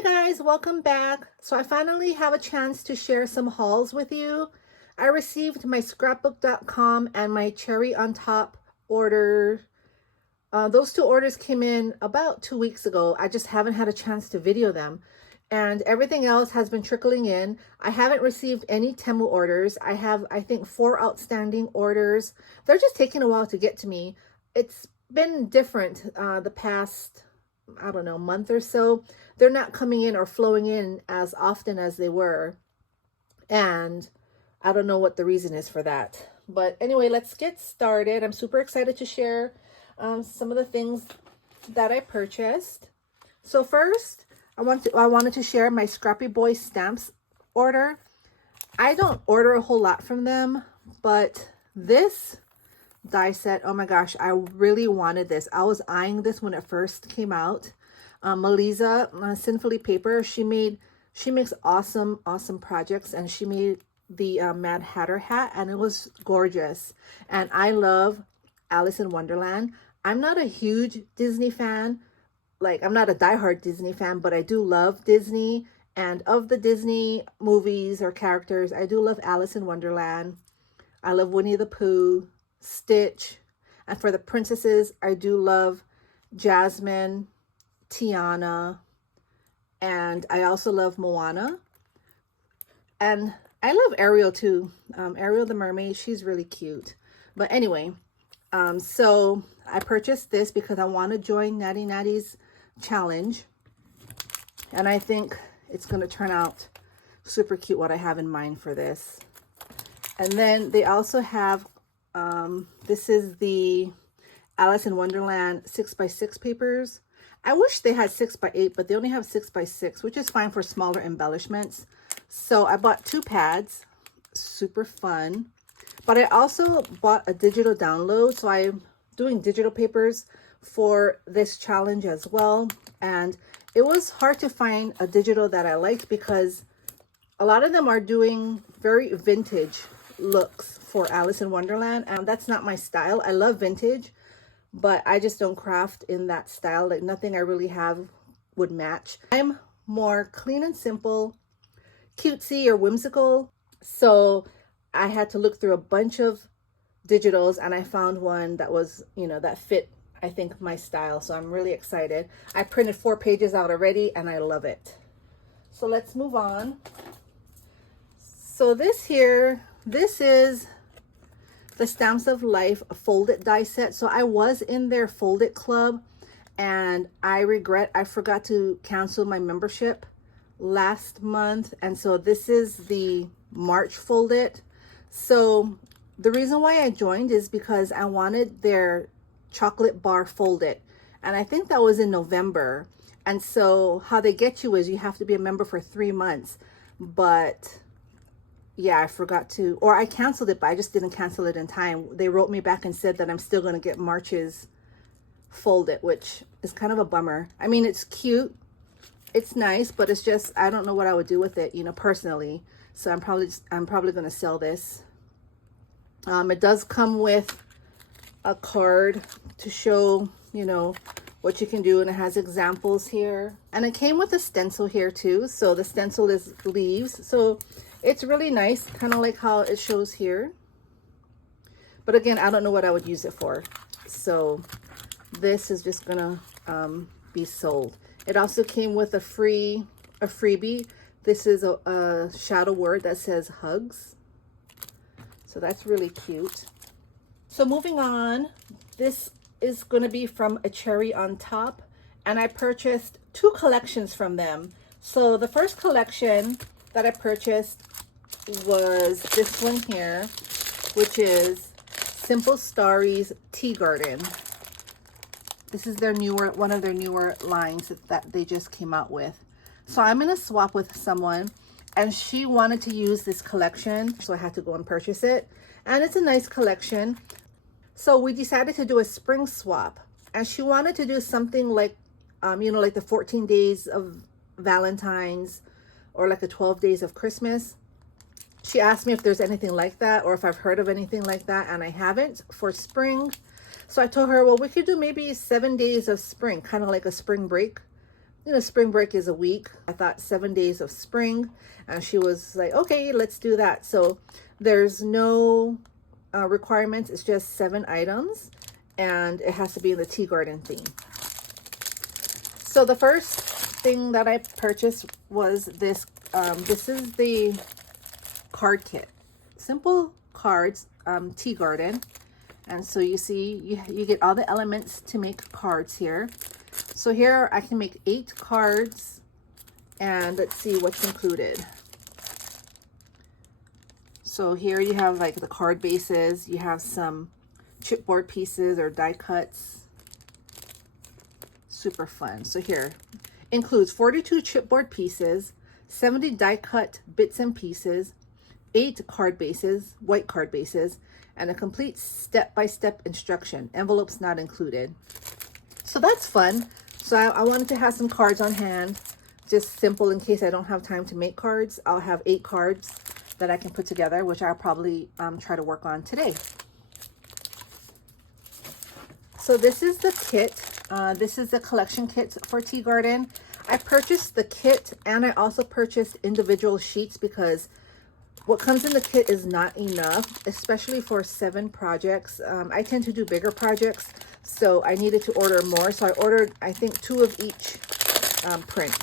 Hey guys, welcome back. So I finally have a chance to share some hauls with you. I received my scrapbook.com and my cherry on top order. Those two orders came in about 2 weeks ago. I just haven't had a chance to video them. And everything else has been trickling in. I haven't received any Temu orders. I have, I think, 4 outstanding orders. They're just taking a while to get to me. It's been different the past, I don't know, month or so. They're not coming in or flowing in as often as they were. And I don't know what the reason is for that. But anyway, let's get started. I'm super excited to share some of the things that I purchased. So first, I wanted to share my Scrappy Boy stamps order. I don't order a whole lot from them, but this die set, oh my gosh, I really wanted this. I was eyeing this when it first came out. Melissa, Sinfully Paper, she makes awesome projects, and she made the Mad Hatter hat, and it was gorgeous. And I love Alice in Wonderland. I'm not a huge Disney fan. Like, I'm not a diehard Disney fan, but I do love Disney. And of the Disney movies or characters, I do love Alice in Wonderland. I love Winnie the Pooh, Stitch. And for the princesses, I do love Jasmine, Tiana, and I also love Moana. And I love Ariel too. Ariel the mermaid, she's really cute. But anyway, so I purchased this because I want to join Natty Natty's challenge. And I think it's going to turn out super cute what I have in mind for this. And then they also have, this is the Alice in Wonderland 6x6 papers. I wish they had 6x8, but they only have 6x6, which is fine for smaller embellishments. So I bought 2 pads, super fun. But I also bought a digital download. So I'm doing digital papers for this challenge as well. And it was hard to find a digital that I liked because a lot of them are doing very vintage looks for Alice in Wonderland. And that's not my style. I love vintage, but I just don't craft in that style. Like, nothing I really have would match. I'm more clean and simple, cutesy or whimsical. So I had to look through a bunch of digitals, and I found one that was, you know, that fit, I think, my style. So I'm really excited. I printed 4 pages out already, and I love it. So let's move on. So this is the Stamps of Life folded die set. So I was in their folded club, and I regret I forgot to cancel my membership last month. And so this is the March folded. So the reason why I joined is because I wanted their chocolate bar folded, and I think that was in November. And so how they get you is you have to be a member for 3 months. But yeah, I forgot to, or I canceled it, but I just didn't cancel it in time. They wrote me back and said that I'm still going to get March's folded, which is kind of a bummer. I mean, it's cute, it's nice, but it's just, I don't know what I would do with it, you know, personally. So I'm probably going to sell this. It does come with a card to show, you know, what you can do, and it has examples here. And it came with a stencil here too. So the stencil is leaves. So it's really nice, kind of like how it shows here. But again, I don't know what I would use it for. So this is just gonna be sold. It also came with a freebie. This is a shadow word that says hugs. So that's really cute. So moving on, this is going to be from A Cherry on Top, and I purchased 2 collections from them. So the first collection that I purchased was this one here, which is Simple Starry's Tea Garden. This is their one of their newer lines that they just came out with. So I'm going to swap with someone, and she wanted to use this collection, so I had to go and purchase it. And it's a nice collection. So we decided to do a spring swap, and she wanted to do something like, you know, like the 14 days of Valentine's, or like the 12 days of Christmas. She asked me if there's anything like that, or if I've heard of anything like that, and I haven't for spring. So I told her, well, we could do maybe 7 days of spring, kind of like a spring break you know, spring break is a week. I thought 7 days of spring, and she was like, okay, let's do that. So there's no requirements. It's just 7 items, and it has to be in the tea garden theme. So the first thing that I purchased was this. This is the card kit. Simple cards, tea garden. And so you see, you get all the elements to make cards here. So here I can make 8 cards, and let's see what's included. So here you have like the card bases, you have some chipboard pieces or die cuts. Super fun. So here includes 42 chipboard pieces, 70 die cut bits and pieces, 8 card bases, white card bases, and a complete step-by-step instruction. Envelopes not included. So that's fun. So I wanted to have some cards on hand, just simple in case I don't have time to make cards. I'll have 8 cards that I can put together, which I'll probably try to work on today. So this is the kit. This is the collection kit for Tea Garden. I purchased the kit, and I also purchased individual sheets because what comes in the kit is not enough, especially for 7 projects. I tend to do bigger projects, so I needed to order more. So I ordered, I think, 2 of each print.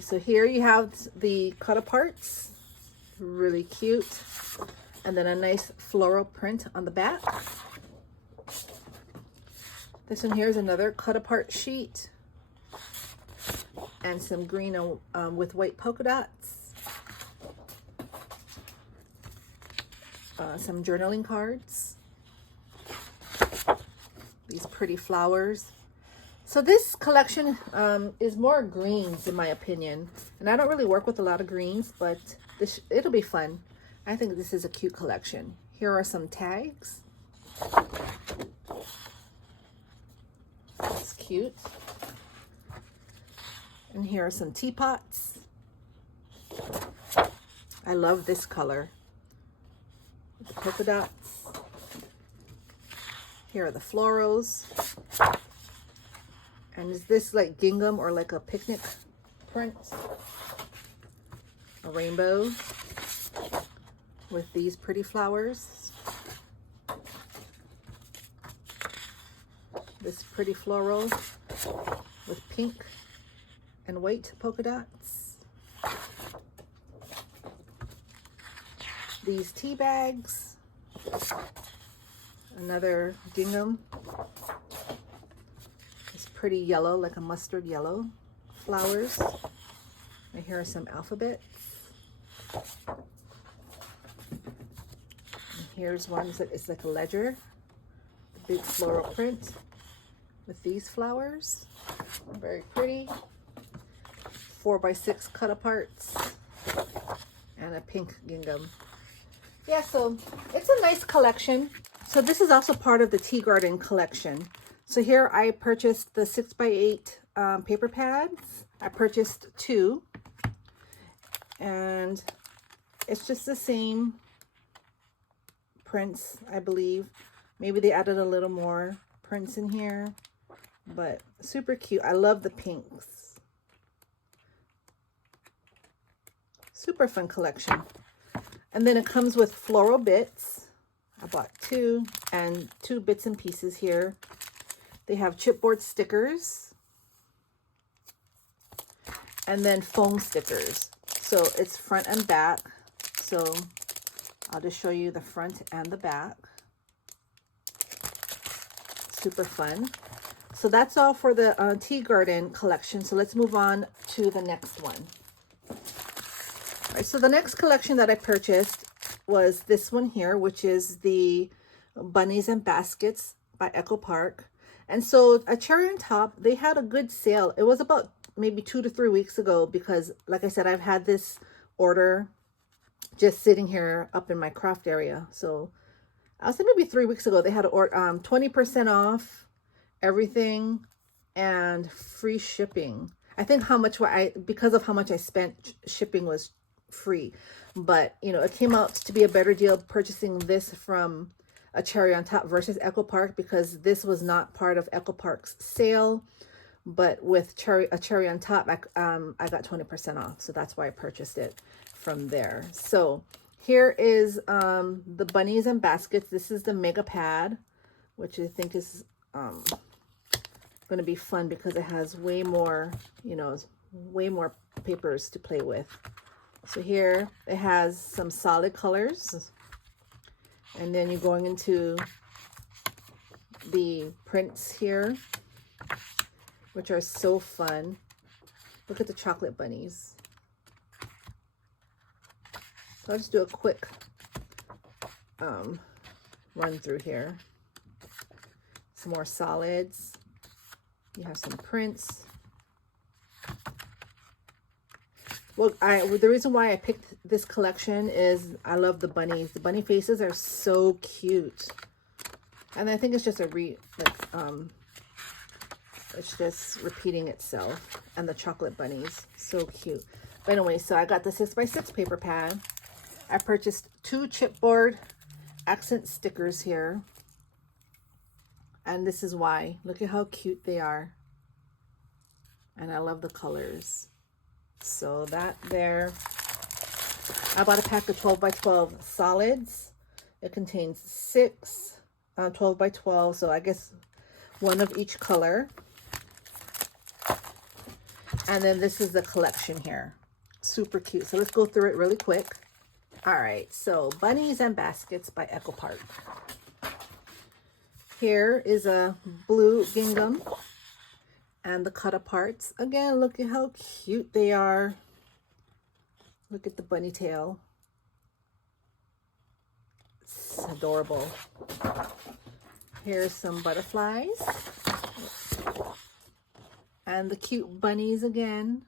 So here you have the cut aparts, really cute. And then a nice floral print on the back. This one here is another cut apart sheet. And some green with white polka dots. Some journaling cards. These pretty flowers. So this collection is more greens in my opinion. And I don't really work with a lot of greens, but it'll be fun. I think this is a cute collection. Here are some tags. That's cute. And here are some teapots. I love this color. The polka dots. Here are the florals. And is this like gingham or like a picnic print? A rainbow with these pretty flowers. This pretty floral with pink and white polka dots. These tea bags. Another gingham. It's pretty yellow, like a mustard yellow. Flowers. And here are some alphabets. And here's one, it's like a ledger. Big floral print with these flowers. Very pretty. 4x6 cut aparts. And a pink gingham. Yeah, so it's a nice collection. So this is also part of the Tea Garden collection. So here I purchased the 6x8 paper pads. I purchased 2. And it's just the same prints, I believe. Maybe they added a little more prints in here. But super cute. I love the pinks. Super fun collection. And then it comes with floral bits. I bought 2 and 2 bits and pieces here. They have chipboard stickers. And then foam stickers. So it's front and back. So I'll just show you the front and the back. Super fun. So that's all for the Tea Garden collection. So let's move on to the next one. All right, so the next collection that I purchased was this one here, which is the Bunnies and Baskets by Echo Park. And so at Cherry on Top, they had a good sale. It was about maybe 2 to 3 weeks ago because, like I said, I've had this order just sitting here up in my craft area. So I'll say maybe 3 weeks ago, they had 20% off everything and free shipping. I think because of how much I spent, shipping was free. But, you know, it came out to be a better deal purchasing this from a Cherry on Top versus Echo Park because this was not part of Echo Park's sale. but with a cherry on top, I got 20% off. So that's why I purchased it from there. So here is the Bunnies and Baskets. This is the mega pad, which I think is going to be fun because it has way more, you know, way more papers to play with. So here it has some solid colors, and then you're going into the prints here, which are so fun. Look at the chocolate bunnies. So I'll just do a quick run through here. Some more solids. You have some prints. Well, the reason why I picked this collection is I love the bunnies. The bunny faces are so cute. And I think it's just it's just repeating itself. And the chocolate bunnies, so cute. But anyway, so I got the 6x6 paper pad. I purchased 2 chipboard accent stickers here. And this is why. Look at how cute they are. And I love the colors. So that there. I bought a pack of 12x12 solids. It contains 6 12x12. So I guess one of each color. And then this is the collection here. Super cute. So let's go through it really quick. All right. So Bunnies and Baskets by ACOT. Here is a blue gingham and the cut aparts. Again, look at how cute they are. Look at the bunny tail. It's adorable. Here's some butterflies. And the cute bunnies again.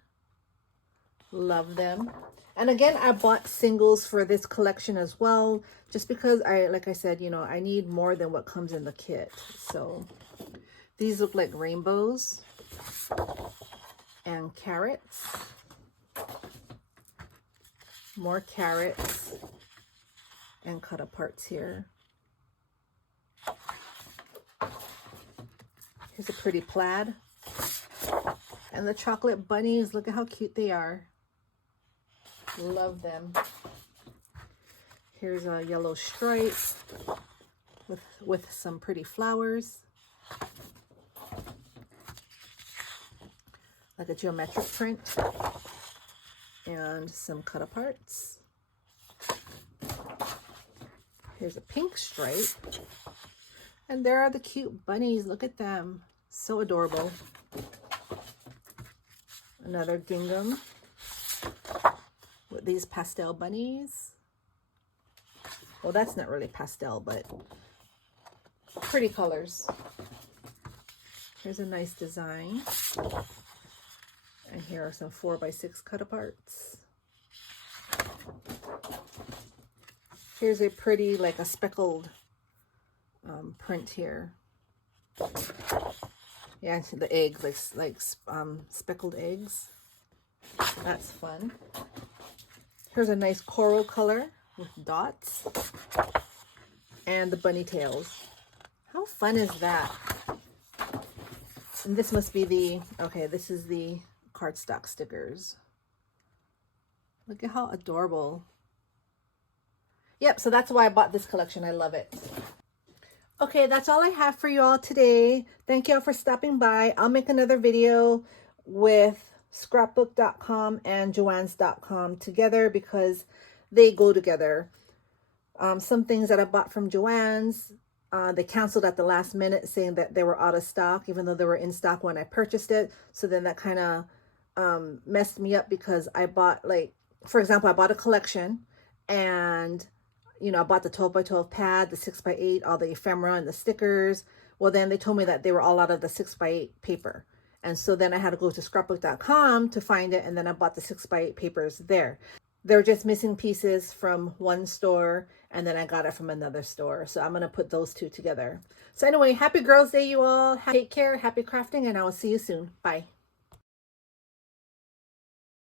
Love them. And again, I bought singles for this collection as well, just because like I said, you know, I need more than what comes in the kit. So these look like rainbows and carrots. More carrots and cut aparts here. Here's a pretty plaid. And the chocolate bunnies, look at how cute they are. Love them. Here's a yellow stripe with some pretty flowers. Like a geometric print. And some cut aparts. Here's a pink stripe. And there are the cute bunnies. Look at them. So adorable. Another gingham with these pastel bunnies. Well, that's not really pastel, but pretty colors. Here's a nice design. And here are some 4x6 cut aparts. Here's a pretty, like a speckled print here. Yeah, the eggs, like speckled eggs. That's fun. Here's a nice coral color with dots. And the bunny tails. How fun is that? And this must be the, okay, this is the cardstock stickers. Look at how adorable. Yep, so that's why I bought this collection. I love it. Okay, that's all I have for you all today. Thank you all for stopping by. I'll make another video with scrapbook.com and joann's.com together because they go together. Some things that I bought from Joann's, they canceled at the last minute saying that they were out of stock, even though they were in stock when I purchased it. So then that kind of messed me up because I bought, like, for example, I bought a collection and you know, I bought the 12x12 pad, the 6x8, all the ephemera and the stickers. Well, then they told me that they were all out of the 6x8 paper. And so then I had to go to scrapbook.com to find it. And then I bought the 6x8 papers there. They're just missing pieces from one store. And then I got it from another store. So I'm going to put those two together. So anyway, happy Girls' Day, you all. Take care. Happy crafting. And I will see you soon. Bye.